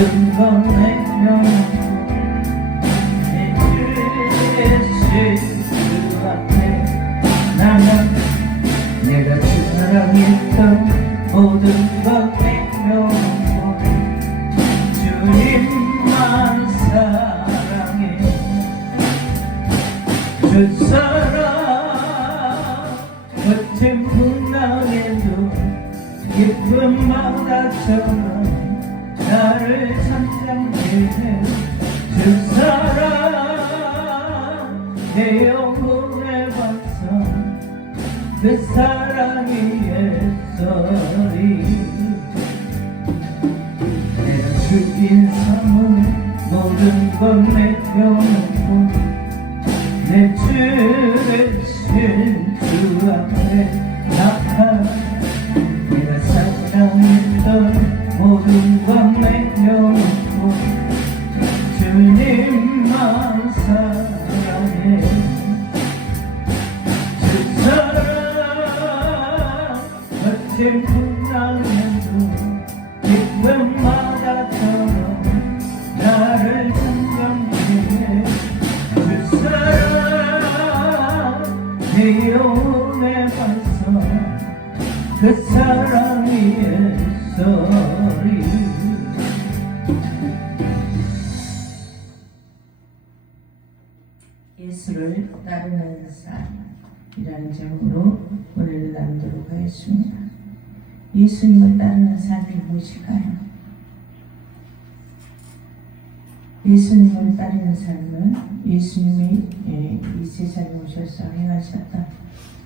모든 건 내려놓고 내 주의 그 앞에 나는 내가 사랑했던 모든 건 내려놓고 주님만 사랑해. 그 사랑 겉은 풍랑에도 깊은 바다처럼 나를 잠잠케 해. 그 사랑 내 영혼에 반성 그 사랑이 예설이. 내가 죽인 삶은 모든 걸 내려놓고 내 주를 주 앞에 나가 내가 사랑했던 모든 건 내려놓고 주님만 사랑해. 그 사랑 멋진 풍랑에도 깊은 바다처럼 나를 잠잠케 해. 그 사랑 내 영혼에 반성 그 사랑이 예설이. 예수를 따르는 삶이라는 제목으로 오늘 나누도록 하겠습니다. 예수님을 따르는 삶이 무엇일까요? 예수님을 따르는 삶은 예수님이 이 세상에 오셔서 행하셨던,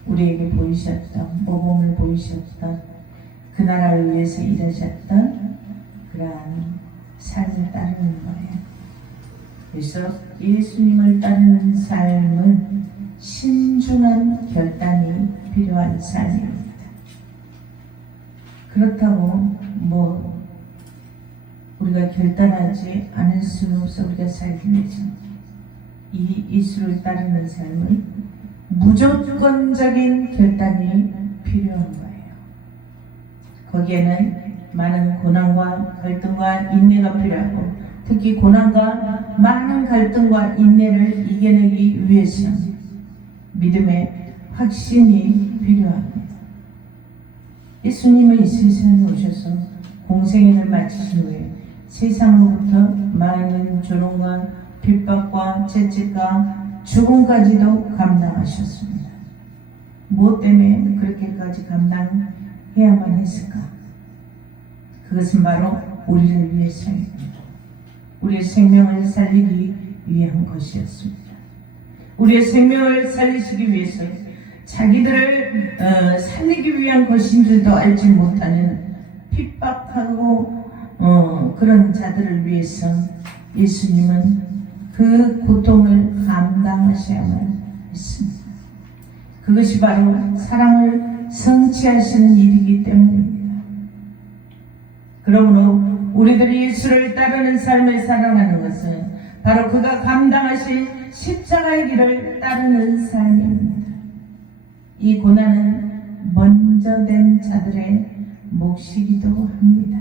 우리에게 보이셨던, 모범을 보이셨던, 그 나라를 위해서 일하셨던 그러한 삶을 따르는 거예요. 그래서 예수님을 따르는 삶은 신중한 결단이 필요한 삶입니다. 그렇다고 우리가 결단하지 않을 수는 없어. 우리가 살기 위해서 이 예수를 따르는 삶은 무조건적인 결단이 필요한 거예요. 거기에는 많은 고난과 갈등과 인내가 필요하고, 특히 고난과 많은 갈등과 인내를 이겨내기 위해서 믿음의 확신이 필요합니다. 예수님은 이 세상에 오셔서 공생애를 마치신 후에 세상으로부터 많은 조롱과 핍박과 채찍과 죽음까지도 감당하셨습니다. 무엇 때문에 그렇게까지 감당해야만 했을까? 그것은 바로 우리를 위해서입니다. 우리의 생명을 살리기 위한 것이었습니다. 우리의 생명을 살리시기 위해서 자기들을 살리기 위한 것인 줄도 알지 못하는 핍박하고 그런 자들을 위해서 예수님은 그 고통을 감당하셔야만 했습니다. 그것이 바로 사랑을 성취하시는 일이기 때문입니다. 그러므로 우리들이 예수를 따르는 삶을 살아가는 것은 바로 그가 감당하신 십자가의 길을 따르는 삶입니다. 이 고난은 먼저 된 자들의 몫이기도 합니다.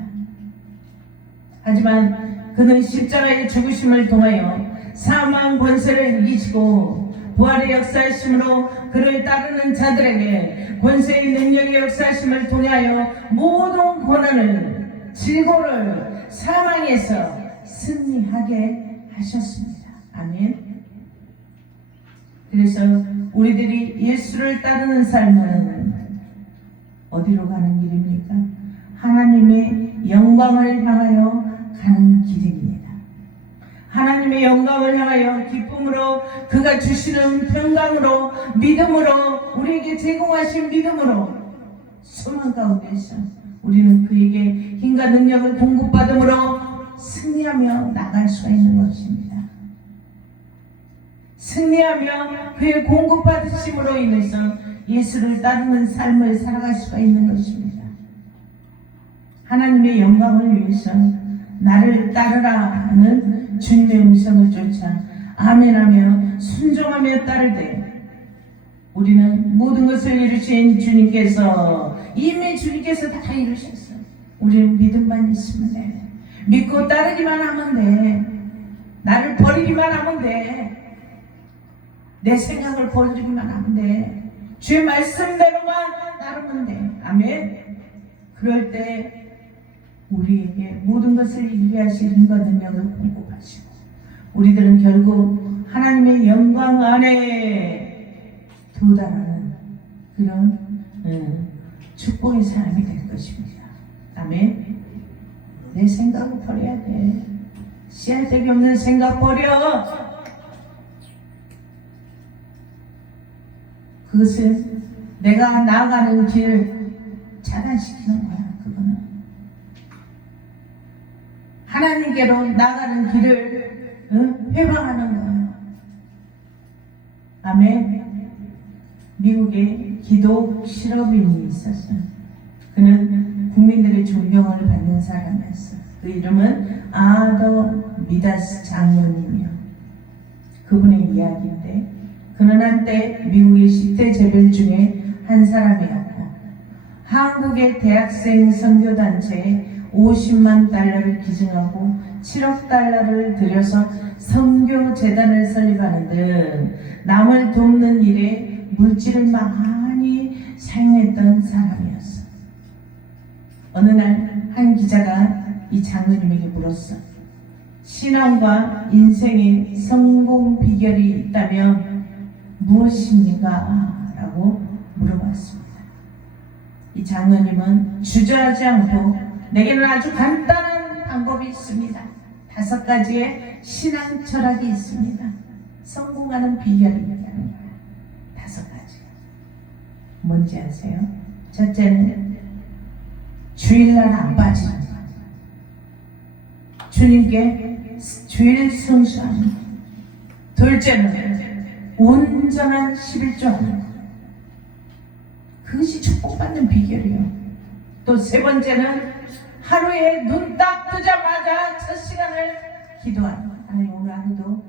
하지만 그는 십자가의 죽으심을 통하여 사망 권세를 이기시고 부활의 역사하심으로 그를 따르는 자들에게 권세의 능력의 역사하심을 통하여 모든 고난을, 질고를 사망에서 승리하게 하셨습니다. 아멘. 그래서 우리들이 예수를 따르는 삶은 어디로 가는 길입니까? 하나님의 영광을 향하여 가는 길입니다. 하나님의 영광을 향하여 기쁨으로, 그가 주시는 평강으로, 믿음으로, 우리에게 제공하신 믿음으로 소망 가운데서 우리는 그에게 힘과 능력을 공급받음으로 승리하며 나갈 수가 있는 것입니다. 승리하며 그의 공급받으심으로 인해서 예수를 따르는 삶을 살아갈 수가 있는 것입니다. 하나님의 영광을 위해서 나를 따르라 하는 주님의 음성을 쫓아 아멘하며 순종하며 따를 때 우리는 모든 것을 이루신 주님께서, 이미 주님께서 다 이루셨어요. 우리는 믿음만 있으면 돼. 믿고 따르기만 하면 돼. 나를 버리기만 하면 돼. 내 생각을 버리기만 하면 돼. 주의 말씀대로만 따르면 돼. 아멘. 그럴 때 우리에게 모든 것을 이기게 하실 힘과 능력을 공급하시고 우리들은 결국 하나님의 영광 안에 도달하는 그런 축복의 사람이 될 것입니다. 아멘. 내 생각을 버려야 돼. 씨알데기 없는 생각 버려. 그것은 내가 나아가는 길을 차단시키는 거야. 그거는 하나님께로 나아가는 길을 회방하는 거야. 아멘. 미국에 기도 실업인이 있었어요. 그는 국민들의 존경을 받는 사람이었어요. 그 이름은 아더 미다스 장로님이요. 그분의 이야기인데 그는 한때 미국의 10대 재벌 중에 한 사람이었고 한국의 대학생 선교단체에 50만 달러를 기증하고 7억 달러를 들여서 선교재단을 설립하는 등 남을 돕는 일에 물질을 많이 사용했던 사람이었어. 어느 날 한 기자가 이 장로님에게 물었어. 신앙과 인생의 성공 비결이 있다면 무엇입니까? 라고 물어봤습니다. 이 장로님은 주저하지 않고 내게는 아주 간단한 방법이 있습니다. 5가지의 신앙 철학이 있습니다. 성공하는 비결이 있다는 거예요. 5가지. 뭔지 아세요? 첫째는 주일날 안 빠지는 것. 주님께 주일 성수하는 것. 둘째는 온전한 11조 하는 것. 그것이 축복받는 비결이에요. 또 세 번째는 하루에 눈 딱 뜨자마자 첫 시간을 기도하는 것. 하나님 오늘 하루도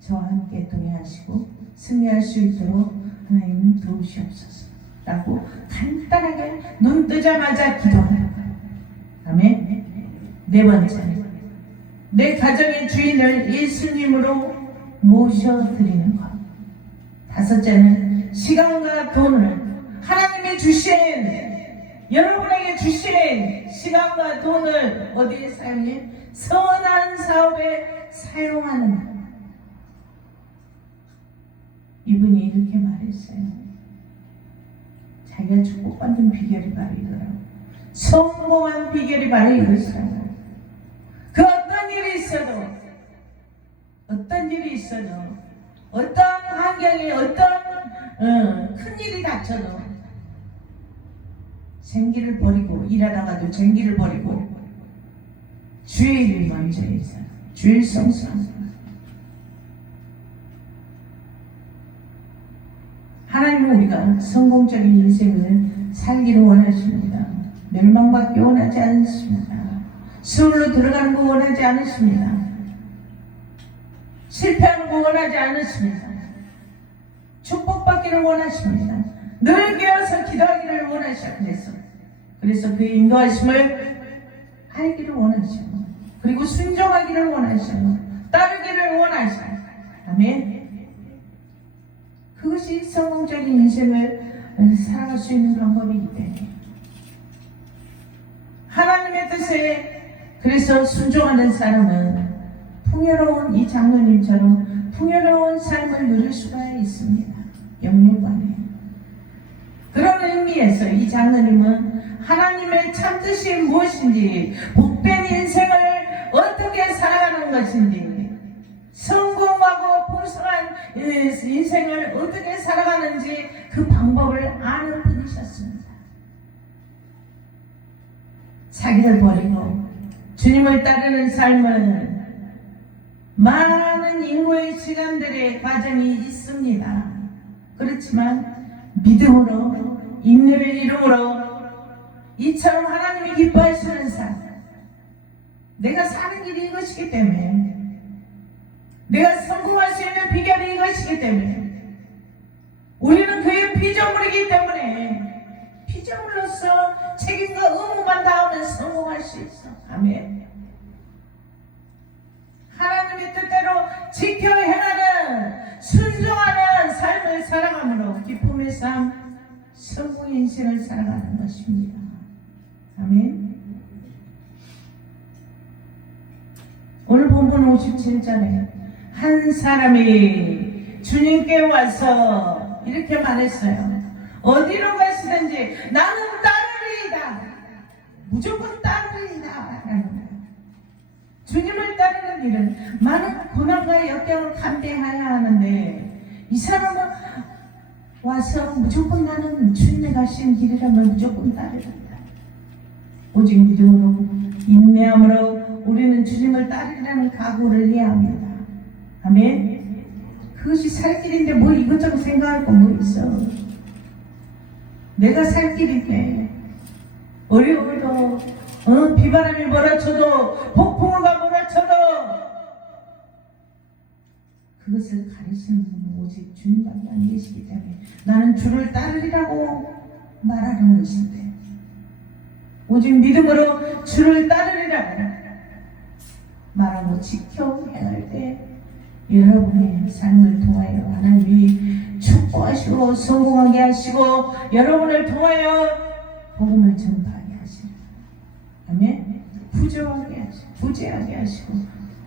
저와 함께 동행하시고 승리할 수 있도록 하나님 도우시옵소서 라고 간단하게 눈 뜨자마자 기도하는 것. 아멘. 네 번째, 내 가정의 주인을 예수님으로 모셔드리는 것. 5째는 시간과 돈을 하나님의 주신 여러분에게 주신 시간과 돈을 어디에 사용해? 선한 사업에 사용하는 것. 이분이 이렇게 말했어요. 자기가 축복받는 비결이 바로 이거라고. 성공한 비결이 바로 이것이라고. 그 어떤 일이 있어도 어떤 환경에 큰 일이 닥쳐도 생기를 버리고 일하다가도 생기를 버리고 주의 일을 먼저 해서 주일 성수하는 것. 하나님은 우리가 성공적인 인생을 살기를 원하십니다. 멸망받기 원하지 않습니다. 수울로 들어가는 거 원하지 않으십니다. 실패하는 거 원하지 않으십니다. 축복받기를 원하십니다. 늘 깨어서 기도하기를 원하시옵소서. 그래서 그 인도하심을 알기를 원하시고 그리고 순종하기를 원하시고 따르기를 원하시고 아멘. 그것이 성공적인 인생을 살아갈 수 있는 방법이기 때문에 하나님의 뜻에 그래서 순종하는 사람은 풍요로운 이 장로님처럼 풍요로운 삶을 누릴 수가 있습니다. 영육간에. 그런 의미에서 이 장로님은 하나님의 참뜻이 무엇인지 복된 인생을 어떻게 살아가는 것인지 성공하고 풍성한 인생을 어떻게 살아가는지 그 방법을 아는 분이셨습니다. 자기를 버리고 주님을 따르는 삶은 많은 인고의 시간들의 과정이 있습니다. 그렇지만 믿음으로 인내를 이루므로 이처럼 하나님이 기뻐하시는 삶, 내가 사는 길이 이것이기 때문에 내가 성공할 수 있는 비결이 이것이기 때문에 우리는 그의 피조물이기 때문에 피조물로서 책임과 의무만 다하면 성공할 수 있어. 아멘. 주님의 뜻대로 지켜 행하는 순종하는 삶을 살아감으로 기쁨의 삶, 성공의 인생을 살아가는 것입니다. 아멘. 오늘 본문 57절에 한 사람이 주님께 와서 이렇게 말했어요. 어디로 가시든지 나는 따르리이다. 무조건 따르리이다. 주님을 따르는 일은 많은 고난과 역경을 감내해야 하는데 이 사람은 와서 무조건 나는 주님이 가신 길이라면 무조건 따르란다. 오직 믿음으로 인내함으로 우리는 주님을 따르리라는 각오를 해야 합니다. 아멘. 그것이 살 길인데 뭐 이것저것 생각할 거 뭐 있어. 내가 살 길인데 어려워도 비바람이 몰아쳐도 폭풍우가 몰아쳐도 그것을 가르치는 분은 오직 주님밖에 안 계시기 때문에 나는 주를 따르리라고 말하는 것인데 오직 믿음으로 주를 따르리라고 말하고 지켜 행할 때 여러분의 삶을 통하여 하나님이 축복하시고 성공하게 하시고 여러분을 통하여 복음을 전파하게 하시고 아멘. 부조하게 하시고 부재하게 하시고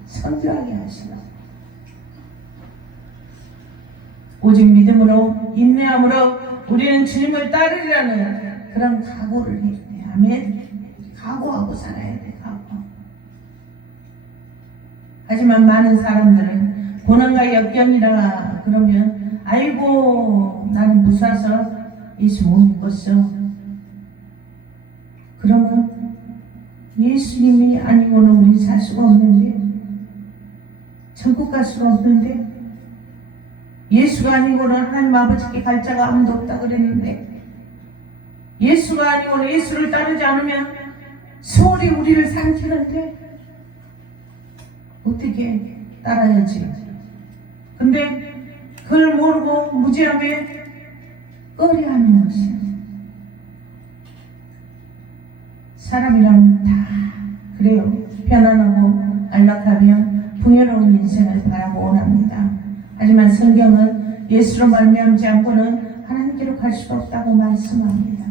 선교하게 하시고 오직 믿음으로 인내함으로 우리는 주님을 따르리라는 그런 각오를 해야 돼. 아멘. 각오하고 살아야 돼. 각오. 하지만 많은 사람들은 고난과 역경이라 그러면 아이고 나는 무사서 예수 못 믿었어. 그러면 예수님이 아니고는 우리 살 수가 없는데 천국 갈 수가 없는데 예수가 아니고는 하나님 아버지께 갈 자가 아무도 없다 그랬는데 예수가 아니고는 예수를 따르지 않으면 소홀히 우리를 삼키는데 어떻게 따라야지. 근데 그걸 모르고 무지하게 꺼려하는 것이야. 사람이라면 다 그래요. 편안하고 안락하며 풍요로운 인생을 바라고 원합니다. 하지만 성경은 예수로 말미암지 않고는 하나님께로 갈 수가 없다고 말씀합니다.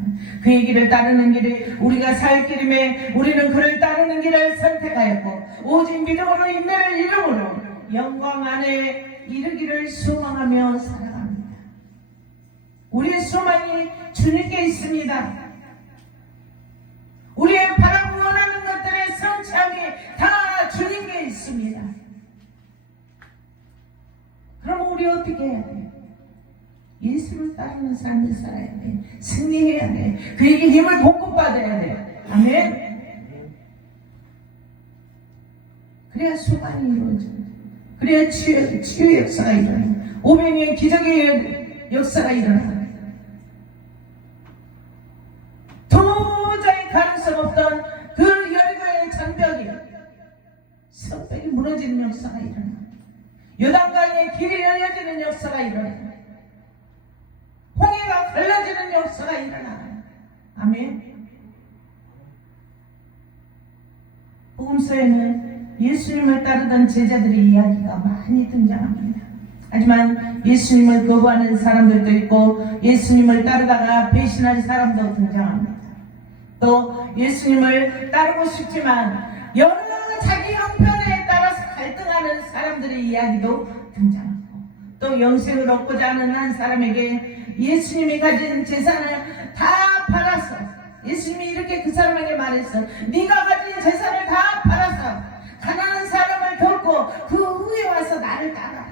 그의 길을 따르는 길이 우리가 살 길임에 우리는 그를 따르는 길을 선택하였고 오직 믿음으로 인내를 이름으로 영광 안에 이르기를 소망하며 살아갑니다. 우리의 소망이 주님께 있습니다. 우리의 바라고 원하는 것들의 성취함이 다 주님께 있습니다. 그럼 우리 어떻게 해야 돼? 예수를 따르는 삶을 살아야 돼. 승리해야 돼. 그에게 힘을 공급받아야 돼. 아멘. 그래야 소망이 이루어져. 그래야 치유의 역사가 일어나. 오병이의 기적의 역사가 일어나. 도저히 가능성 없던 그 여리고의 장벽이 성벽이 무너지는 역사가 일어나. 요단강의 길이 열려지는 역사가 일어나. 홍해가 갈라지는 역사가 일어나. 아멘. 복음서에는 예수님을 따르던 제자들의 이야기가 많이 등장합니다. 하지만 예수님을 거부하는 사람들도 있고 예수님을 따르다가 배신한 사람도 등장합니다. 또 예수님을 따르고 싶지만 여러 자기 형편에 따라서 갈등하는 사람들의 이야기도 등장하고 또 영생을 얻고자 하는 한 사람에게 예수님이 가진 재산을 다 팔아서 예수님이 이렇게 그 사람에게 말했어. 네가 가진 재산을 다 팔아서 가난한 사람을 돕고 그 후에 와서 나를 따라라.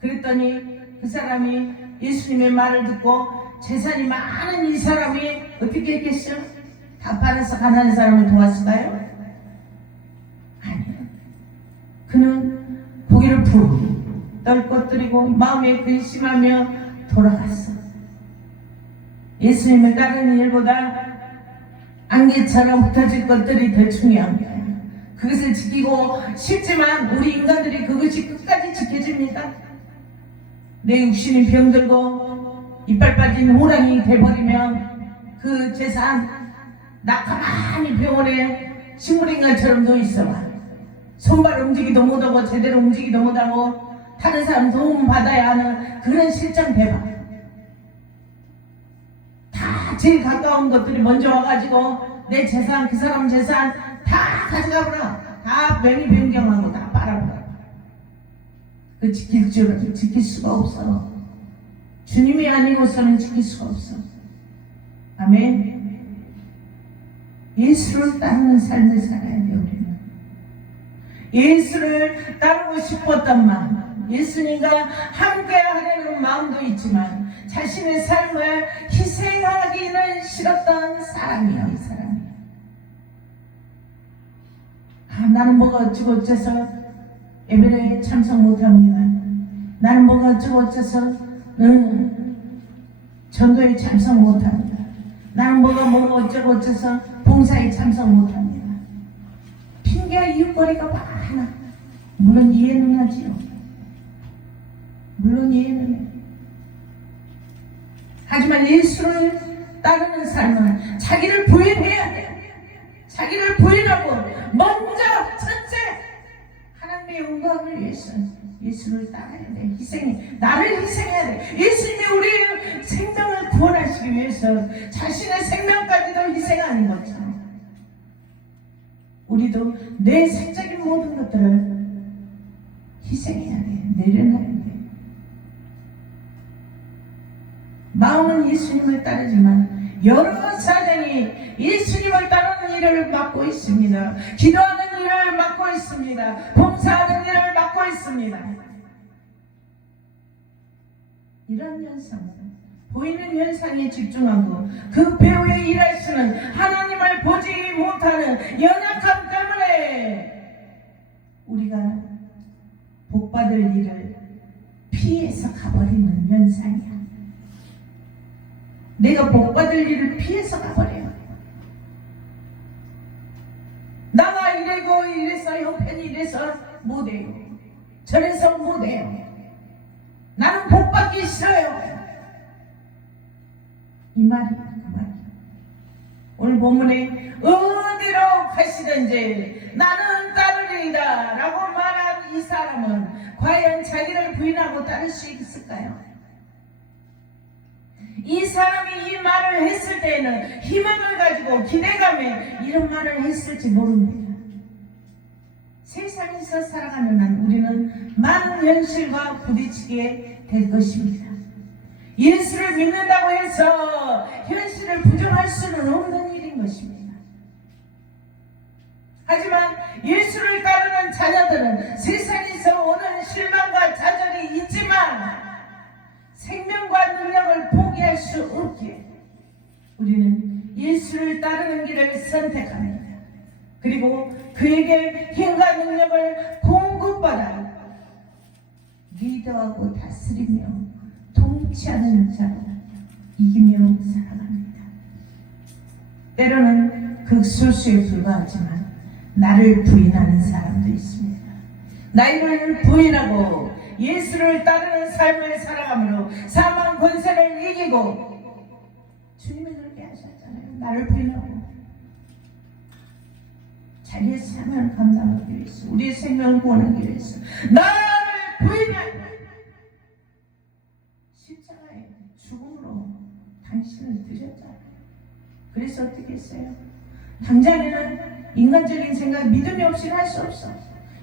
그랬더니 그 사람이 예수님의 말을 듣고 재산이 많은 이 사람이 어떻게 했겠어? 다 팔아서 가난한 사람을 도왔을까요? 아니요. 그는 고개를 푹 떨것들이고 마음에 근심하며 돌아갔어. 예수님을 따르는 일보다 안개처럼 흩어질 것들이 더 중요합니다. 그것을 지키고 싶지만 우리 인간들이 그것이 끝까지 지켜집니까? 내 육신이 병들고 이빨 빠진 호랑이 돼버리면 그 재산 나 가만히 병원에 식물인간처럼 누워있어봐. 손발 움직이도 못하고 제대로 움직이도 못하고 다른 사람 도움 받아야 하는 그런 실정 대박. 다 제일 가까운 것들이 먼저 와가지고 내 재산, 그 사람 재산 다 가져가버려. 다 명의 변경하고 다 빨아버려. 그 지킬 수가 없어. 주님이 아니고서는 지킬 수가 없어. 아멘. 예수를 따르는 삶을 살아야 돼. 우리는 예수를 따르고 싶었던 마음, 예수님과 함께 하려는 마음도 있지만 자신의 삶을 희생하기는 싫었던 사람이야. 이 사람이. 나는 뭐가 어쩌고 어째서 예배에 참석 못합니다. 나는 뭐가 어쩌고 어째서 전도에 참석 못합니다. 나는 뭐가 어쩌고 어째서 봉사에 참석 못합니다. 핑계와 이유거리가 많아. 물론 이해는 하지요. 물론 이해는 해. 하지만 예수를 따르는 삶은 자기를 부인해야 돼. 자기를 부인하고 먼저 첫째 하나님의 영광을 위해서 예수를 따라야 돼. 희생해. 나를 희생해야 돼. 예수님이 우리의 생명을 구원하시기 위해서 자신의 생명까지도 희생하는 것처럼 우리도 내 생적인 모든 것들을 희생해야 돼. 내려놔야 돼. 마음은 예수님을 따르지만 여러 사정이 예수님을 따르는 일을 맡고 있습니다. 기도하는 일을 맡고 있습니다. 봉사하는 일을 맡고 있습니다. 이런 현상은 보이는 현상에 집중하고 그 배후에 일하시는 하나님을 보지 못하는 연약함 때문에 우리가 복받을 일을 피해서 가버리는 현상이야. 내가 복받을 일을 피해서 가버려요. 나가 이래고 이래서 형편이 이래서 못해요. 저래서 못해요. 나는 복받기 싫어요. 이 말이야. 그 말이야. 오늘 본문에 어디로 가시든지 나는 따르리이다 라고 말한 이 사람은 과연 자기를 부인하고 따를 수 있을까요? 이 사람이 이 말을 했을 때에는 희망을 가지고 기대감에 이런 말을 했을지 모릅니다. 세상에서 살아가는 한 우리는 많은 현실과 부딪히게 될 것입니다. 예수를 믿는다고 해서 현실을 부정할 수는 없는 일인 것입니다. 하지만 예수를 따르는 자녀들은 세상에서 오는 실망과 좌절이 있지만 생명과 능력을 포기할 수 없기에 우리는 예수를 따르는 길을 선택합니다. 그리고 그에게 힘과 능력을 공급받아 리더하고 다스리며 통치하는 자로 이기며 살아갑니다. 때로는 극소수에 불과하지만 나를 부인하는 사람도 있습니다. 나를 부인하고 예수를 따르는 삶을 살아가므로 사망 권세를 이기고 주님이 그렇게 하셨잖아요. 나를 부인하고 자기의 삶을 감당하기 위해서 우리의 생명을 구원하기 위해서 나를 부인하고 십자가에 죽음으로 당신을 드렸잖아요. 그래서 어떻게 했어요? 당장에는 인간적인 생각, 믿음이 없이는 할 수 없어.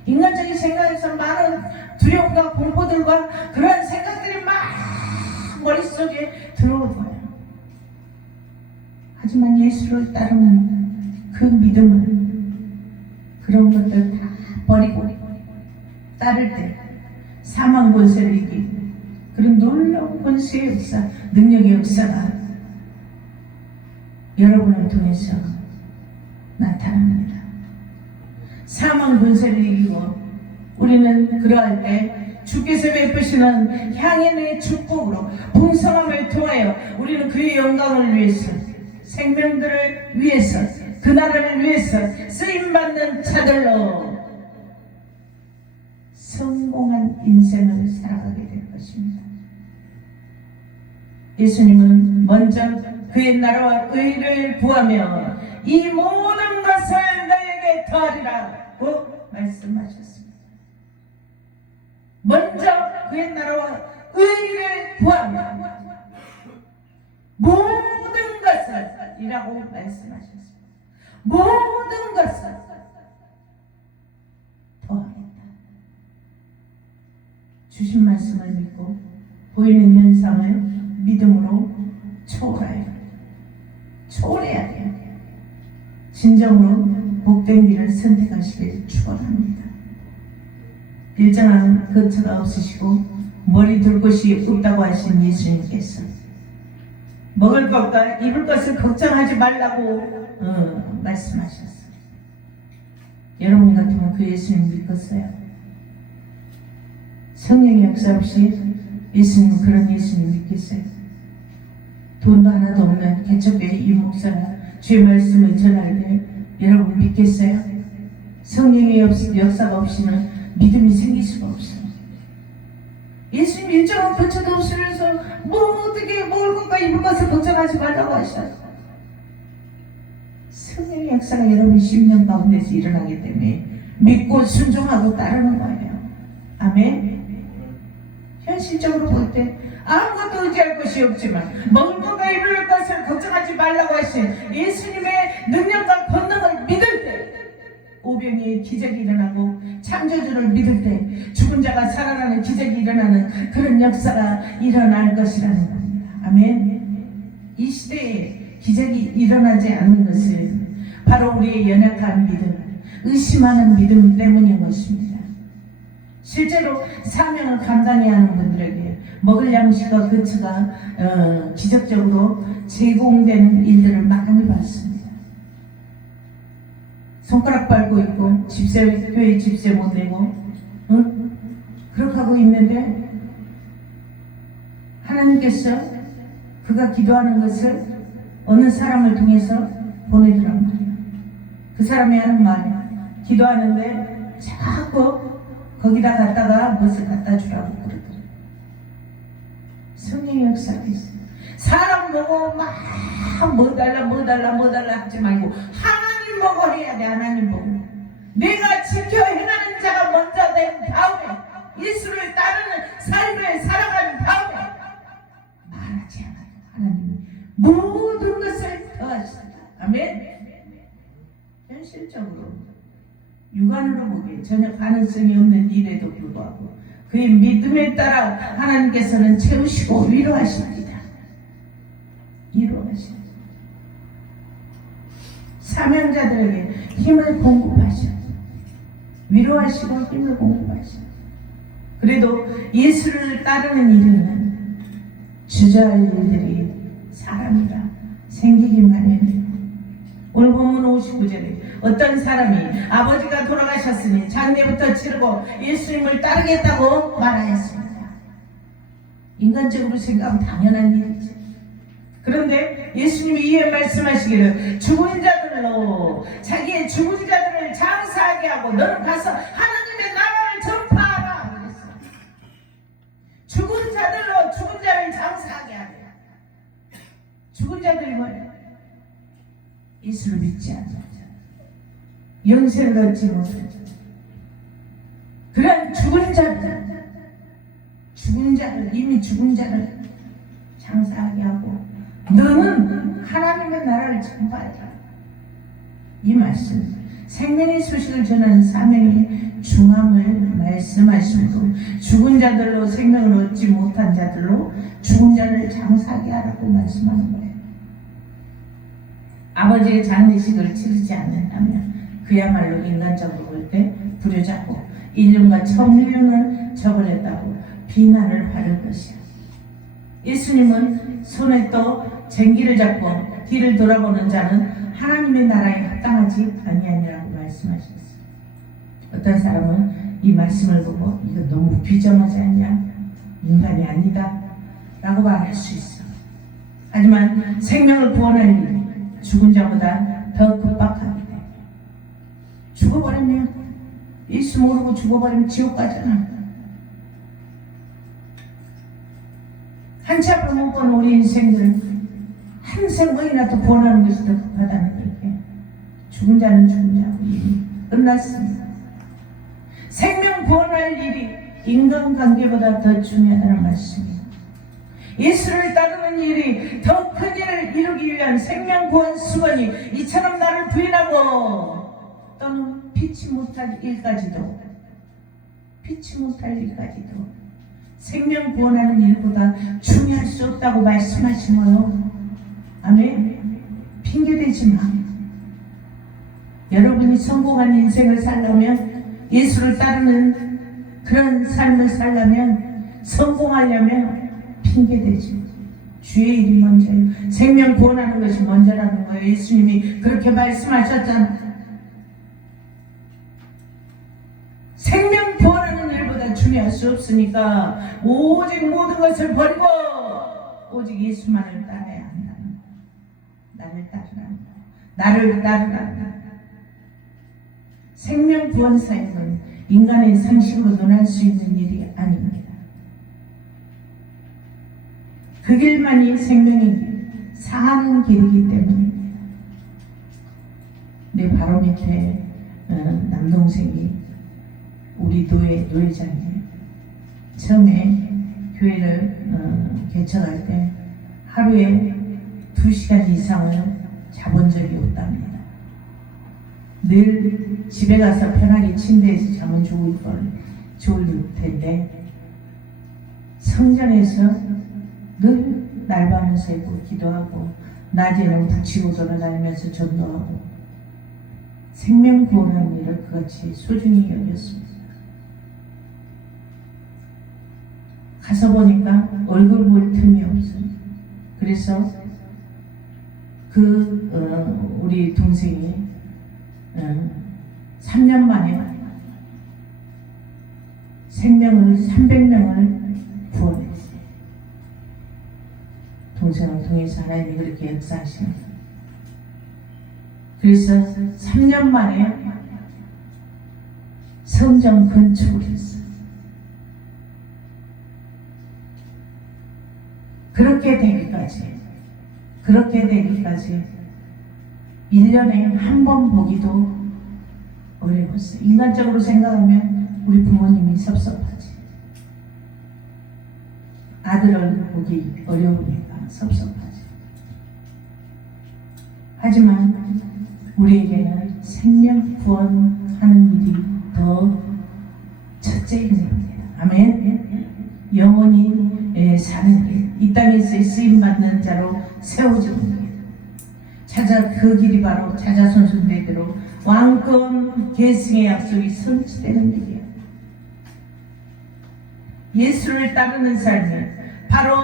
인간적인 생각에서 많은 두려움과 공포들과 그런 생각들이 막 머릿속에 들어오고요. 하지만 예수를 따르는 그 믿음을 그런 것들 다 버리고 따를 때 사망 권세를 이기고 그런 놀라운 권세의 역사, 능력의 역사가 여러분을 통해서 나타납니다. 사망 권세를 이기고 우리는 그러할 때 주께서 베푸시는 향연의 축복으로 풍성함을 통하여 우리는 그의 영광을 위해서 생명들을 위해서 그 나라를 위해서 쓰임받는 자들로 성공한 인생을 살아가게 될 것입니다. 예수님은 먼저 그의 나라와 의를 구하며 이 모든 것을 너에게 더하리라고 말씀하셨습니다. 말씀하셨습니다. 먼저 그의 나라와 의를 구하며 모든 것을 이라고 말씀하셨습니다. 모든 것을 더하겠다. 주신 말씀을 믿고 보이는 현상을 믿음으로 초월해야 돼요. 진정으로 복된 길을 선택하시길 축원합니다. 일정한 거처가 없으시고 머리 둘 곳이 없다고 하신 예수님께서 먹을 것과 입을 것을 걱정하지 말라고 말씀하셨어요. 여러분 같으면 그 예수님 믿겠어요? 성령의 역사 없이 예수님은 그런 예수님 믿겠어요? 돈도 하나도 없는 개척교회 이 목사가 주의 말씀을 전할 때 여러분 믿겠어요? 성령의 역사가 없이는 믿음이 생길 수가 없어요. 예수님 일정한 거처도 없으면서 어떻게 먹을 것과 입을 것을 걱정하지 말라고 하셔요. 성령의 역사가 여러분 심령 가운데서 일어나기 때문에 믿고 순종하고 따르는 거예요. 아멘. 현실적으로 볼 때 아무것도 의지할 것이 없지만 먹을 것과 입을 것을 걱정하지 말라고 하신 예수님의 능력과 권능을 믿을 때 오병이의 기적이 일어나고 창조주를 믿을 때 죽은 자가 살아나는 기적이 일어나는 그런 역사가 일어날 것이라는 겁니다. 아멘. 이 시대에 기적이 일어나지 않는 것은 바로 우리의 연약한 믿음, 의심하는 믿음 때문인 것입니다. 실제로 사명을 감당해야 하는 분들에게 먹을 양식과 거처가 기적적으로 제공되는 일들을 많이 봤습니다. 손가락 밟고 있고 교회 집세 못 내고 그렇게 하고 있는데 하나님께서 그가 기도하는 것을 어느 사람을 통해서 보내더란 말이에요. 그 사람이 하는 말, 기도하는데 자꾸 거기다 갖다가 무엇을 갖다 주라고 그러더라고요. 성령의 역사가 있어요. 사람 보고 막 뭐 달라 하지 말고 하나님 보고 해야 돼. 하나님 보고 내가 지켜 행하는 자가 먼저 된 다음에 예수를 따르는 삶을 살아가는 다음에 말하지 않아요. 하나님이 모든 것을 더하신다. 아멘. 현실적으로 육안으로 보기에 전혀 가능성이 없는 일에도 불구하고 그의 믿음에 따라 하나님께서는 채우시고 위로하십니다. 위로하십니다. 사명자들에게 힘을 공급하셔. 위로하시고 힘을 공급하셔. 그래도 예수를 따르는 일은 주저할 일들이 사람이라 생기기만 해요. 오늘 본문 59절에 어떤 사람이 아버지가 돌아가셨으니 장례부터 치르고 예수님을 따르겠다고 말하였습니다. 인간적으로 생각하면 당연한 일이죠. 그런데 예수님이 이에 말씀하시기를 죽은 자들로 자기의 죽은 자들을 장사하게 하고 너는 가서 하나님의 나라를 전파하라 그랬어요. 죽은 자들로 죽은 자를 장사하게 하라. 죽은 자들이 뭐예요? 예수를 믿지 않는 자, 영생을 얻지 못한 자, 그런 죽은 자를 이미 죽은 자를 장사하게 하고 너는 하나님의 나라를 전파하라. 이 말씀 생명의 소식을 전하는 사명의 중함을 말씀하시므로 죽은 자들로 생명을 얻지 못한 자들로 죽은 자를 장사하게 하라고 말씀하는 거예요. 아버지의 장례식을 치르지 않는다면 그야말로 인간적으로 볼 때 불효자고 인륜과 천륜을 저버렸다고 비난을 받을 것이야. 예수님은 손에 또 쟁기를 잡고 뒤를 돌아보는 자는 하나님의 나라에 합당하지 아니하니라고 말씀하셨어요. 어떤 사람은 이 말씀을 보고 이거 너무 비정하지 않냐? 인간이 아니다 라고 말할 수 있어. 하지만 생명을 구원할 일이 죽은 자보다 더 급박하게 돼. 죽어버리면 예수 모르고 죽어버리면 지옥 가잖아. 한치 앞을 못 보는 우리 인생들 한 생명이라도 구원하는 것이 더 급하다는 얘기예요. 죽은 자는 죽은 자고 이미 끝났습니다. 생명 구원할 일이 인간관계보다 더 중요하다는 말씀이에요. 예수를 따르는 일이 더 큰 일을 이루기 위한 생명 구원 수건이 이처럼 나를 부인하고 또는 피치 못할 일까지도 생명 구원하는 일보다 중요할 수 없다고 말씀하시고요. 아멘. 핑계대지 마. 여러분이 성공한 인생을 살려면, 예수를 따르는 그런 삶을 살려면, 성공하려면 핑계대지 마. 주의 일이 먼저예요. 생명 구원하는 것이 먼저라는 거예요. 예수님이 그렇게 말씀하셨잖아. 생명 구원하는 일보다 중요할 수 없으니까 오직 모든 것을 버리고 오직 예수만을 따라야 한다는 거예요. 나를 따르라는 거예요. 생명 구원 사역은 인간의 상식으로 논할 수 있는 일이 아닙니다. 그 길만이 생명의 길, 사는 길이기 때문입니다. 내 바로 밑에 남동생이 우리 노회장이에요. 처음에 교회를 개척할 때 하루에 2시간 이상을 자본 적이 없답니다. 늘 집에 가서 편하게 침대에서 자면 좋을 텐데 성전에서 늘 날밤을 새고 기도하고 낮에는 북치고 돌아다니면서 전도하고 생명 구원하는 일을 그같이 소중히 여겼습니다. 가서 보니까 얼굴 볼 틈이 없어요. 그래서 우리 동생이 3년 만에 생명을 300명을 구원했어요. 동생을 통해서 하나님이 그렇게 역사하시는 거예요. 그래서 3년 만에 성전 건축을 했어요. 그렇게 되기까지 1년에 한 번 보기도 어려웠어요. 인간적으로 생각하면 우리 부모님이 섭섭하지. 아들을 보기 어려우니까 섭섭하지. 하지만 우리에게는 생명 구원하는 일이 더 첫째인 겁니다. 아멘. 영원히 사는 길, 이 땅에서 쓰임받는 자로 세워지는 길, 그 길이 바로 자자손 순례대로 왕권 계승의 약속이 성취되는 길이에요. 예수를 따르는 삶은 바로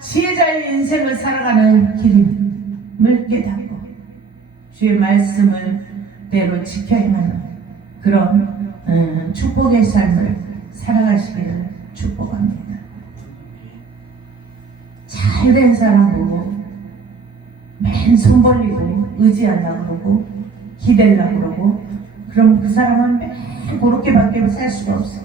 지혜자의 인생을 살아가는 길임을 깨닫고 주의 말씀을 대로 지켜 행하는 그런 축복의 삶을 살아가시기를 축복합니다. 잘된 사람 보고 맨손 벌리고 의지하려고 그러고 기대려고 그러고 그럼 그 사람은 맨 그렇게밖에 살 수가 없어.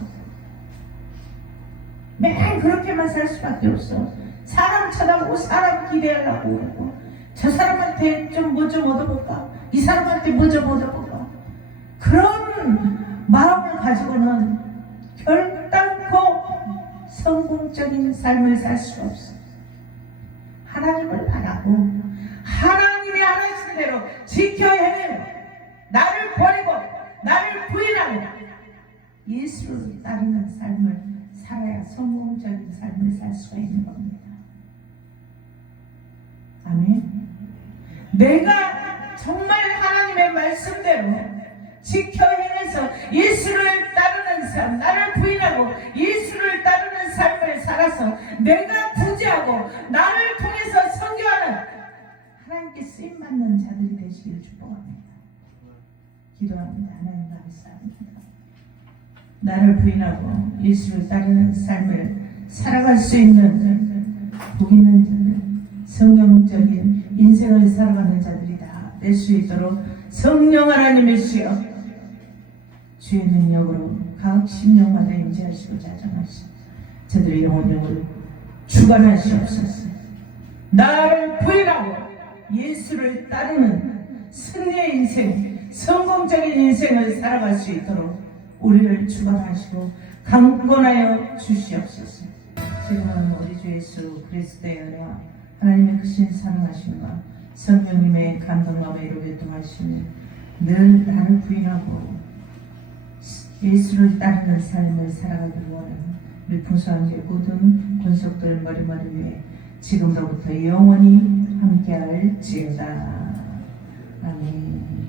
맨 그렇게만 살 수밖에 없어. 사람 쳐다보고 사람 기대하려고 그러고 저 사람한테 좀 뭐 좀 얻어볼까? 이 사람한테 뭐 좀 얻어볼까? 그런 마음을 가지고는 결단코 성공적인 삶을 살 수가 없어. 하나님을 바라고 하나님이 하나신 대로 지켜 행하며 나를 버리고 나를 부인하고 예수를 따르는 삶을 살아야 성공적인 삶을 살 수가 있는 겁니다. 아멘. 내가 정말 하나님의 말씀대로 지켜 행해서 예수를 따르는 삶, 나를 부인하고 예수를 따르는 삶을 살아서 내가 부지하고 나를 통해서 선교하는 하나님께 쓰임받는 자들이 되시기를 축복합니다. 기도합니다. 하나님 감사합니다. 나를 부인하고 예수를 따르는 삶을 살아갈 수 있는 복 있는 자들, 성령적인 인생을 살아가는 자들이 다 될 수 있도록 성령 하나님이시여 주의 능력으로 각 심령마다 임재하시고 자정하시고 저들의 영혼을 주관하시옵소서. 나를 부인하고 예수를 따르는 승리의 인생, 성공적인 인생을 살아갈 수 있도록 우리를 축원하시고 강권하여 주시옵소서. 지금은 우리 주 예수 그리스도의 은혜와 하나님의 크신 사랑하심과 성령님의 감동과 매로 교통하심을 늘 나를 부인하고 예수를 따르는 삶을 살아가기를 원하는 밀풍수한 모든 권속들 머리머리 위에 지금로부터 영원히 함께할지어다. 아멘.